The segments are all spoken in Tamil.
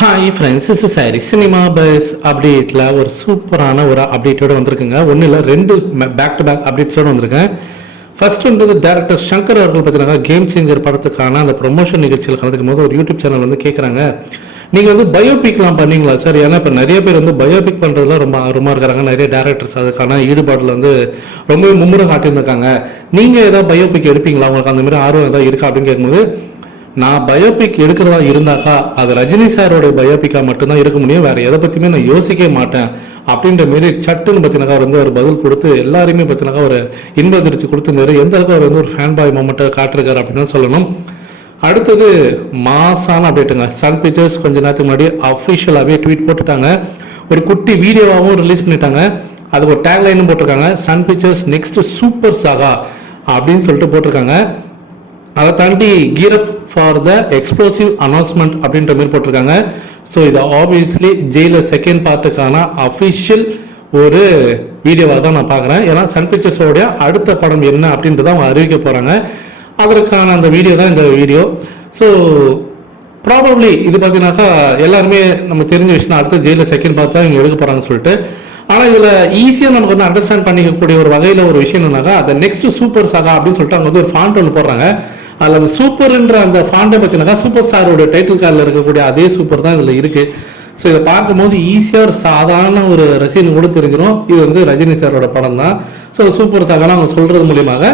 Hi friends, is sorry cinema bus அப்டேட்டில் ஒரு சூப்பரான ஒரு அப்டேட்டோடு வந்திருக்குங்க. ஒன்றும் இல்லை, ரெண்டு பேக் டு பேக் அப்டேட்ஸோடு வந்திருக்கேன். ஃபர்ஸ்ட் வந்து டேரக்டர் சங்கர் அவர்கள் பார்த்தீங்கன்னா கேம் சேஞ்சர் படத்துக்கான அந்த ப்ரொமோஷன் நிகழ்ச்சியில் கலந்துக்கும் போது ஒரு யூடியூப் சேனல் வந்து கேட்குறாங்க, நீங்கள் வந்து பயோபிக்லாம் பண்ணீங்களா சார்? ஏன்னா இப்போ நிறைய பேர் வந்து பயோபிக் பண்ணுறதுல ரொம்ப ஆர்வமாக இருக்கிறாங்க. நிறைய டேரக்டர்ஸ் அதுக்கான ஈடுபாட்டில் வந்து ரொம்பவே மும்முரம் காட்டியிருந்திருக்காங்க. நீங்கள் ஏதாவது பயோபிக் எடுப்பீங்களா? உங்களுக்கு அந்த மாதிரி ஆர்வம் ஏதாவது இருக்கா அப்படின்னு கேட்கும்போது, நான் பயோபிக் எடுக்கிறதா இருந்தாக்கா அது ரஜினி சாரோட பயோபிக்கா மட்டும்தான் இருக்க முடியும், வேற எதை பத்தியுமே நான் யோசிக்க மாட்டேன் அப்படின்ற மாரி சட்டுன்னு பார்த்தீங்கன்னா அவர் வந்து ஒரு பதில் கொடுத்து எல்லாருமே பார்த்தீங்கன்னா ஒரு இன்ப அதிர்ச்சி கொடுத்துருந்தாரு. எந்த அளவுக்கு அவர் வந்து ஒரு ஃபேன் பாய் மொமெண்ட்டை காட்டிருக்காரு அப்படின்னு சொல்லணும். அடுத்தது மாசான அப்டேட்டுங்க. சன் பிக்சர்ஸ் கொஞ்ச நேரத்துக்கு முன்னாடி அஃபிஷியலாகவே ட்வீட் போட்டுட்டாங்க. ஒரு குட்டி வீடியோவாகவும் ரிலீஸ் பண்ணிட்டாங்க. அதுக்கு ஒரு டேக்லைனும் போட்டிருக்காங்க, சன் பிக்சர்ஸ் நெக்ஸ்ட் சூப்பர் சாகா அப்படின்னு சொல்லிட்டு போட்டிருக்காங்க. அதை தாண்டி gear up for the explosive announcement அப்படின்ற மாதிரி போட்டிருக்காங்க. ஸோ இது ஆப்வியஸ்லி ஜெயிலர் செகண்ட் பார்ட்டுக்கான அஃபிஷியல் ஒரு வீடியோவாக தான் நான் பார்க்குறேன். ஏன்னா சன் பிக்சர்ஸோடைய அடுத்த படம் என்ன அப்படின்றத அவங்க அறிவிக்க போகிறாங்க. அதற்கான அந்த வீடியோ தான் இந்த வீடியோ. ஸோ ப்ராபப்ளி இது பார்த்தீங்கன்னாக்கா எல்லாருமே நம்ம தெரிஞ்ச விஷயம், அடுத்த ஜெயிலர் செகண்ட் பார்ட் தான் இவங்க எடுக்க போகிறாங்கன்னு சொல்லிட்டு. ஆனால் இதில் ஈஸியாக நமக்கு வந்து அண்டர்ஸ்டாண்ட் பண்ணிக்கக்கூடிய ஒரு வகையில் ஒரு விஷயம் என்னன்னாக்கா, அந்த நெக்ஸ்ட் சூப்பர் சாகா அப்படின்னு சொல்லிட்டு அவங்க வந்து ஒரு ஃபாண்ட் ஒன்று போடுறாங்க. அதில் அந்த சூப்பர்ன்ற அந்த ஃபாண்டை பார்த்தீங்கன்னாக்கா சூப்பர் ஸ்டாரோட டைட்டில் கார்டில் இருக்கக்கூடிய அதே சூப்பர் தான் இதில் இருக்குது. ஸோ இதை பார்க்கும்போது ஈஸியாக ஒரு சாதாரண ஒரு ரசிகன் கூட தெரிஞ்சிடும் இது வந்து ரஜினி சாரோட படம் தான். ஸோ சூப்பர் சாகாலாம் அவங்க சொல்கிறது மூலியமாக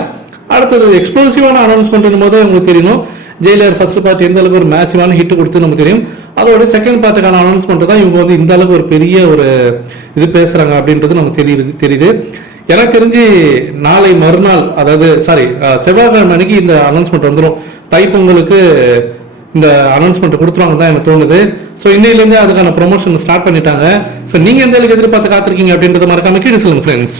அடுத்தது எக்ஸ்ப்ளோசிவான அனௌன்ஸ்மெண்ட் போது உங்களுக்கு தெரியணும் ஜெயிலர் ஃபர்ஸ்ட் பார்ட் எந்த அளவுக்கு ஒரு மேசிவான ஹிட் கொடுத்து நமக்கு தெரியும். அதோட செகண்ட் பார்ட்டுக்கான அனௌன்ஸ்மெண்ட் தான் இவங்க வந்து இந்த அளவுக்கு ஒரு பெரிய ஒரு இது பேசுகிறாங்க அப்படின்றது நமக்கு தெரியுது. எனக்கு தெரிஞ்சு நாளை மறுநாள், அதாவது செவ்வாய்க்கிழமை அன்னைக்கு இந்த அனௌன்ஸ்மெண்ட் வந்துடும். தைப்பொங்கலுக்கு இந்த அனௌன்ஸ்மெண்ட் கொடுத்துருவாங்க தான் எனக்கு தோணுது. ஸோ இன்னையிலேருந்து அதுக்கான ப்ரொமோஷன் ஸ்டார்ட் பண்ணிட்டாங்க. ஸோ நீங்கள் எந்த அளவுக்கு எதிர்பார்த்து காத்திருக்கீங்க அப்படின்றத மறக்காம கீழே சொல்லுங்க ஃப்ரெண்ட்ஸ்.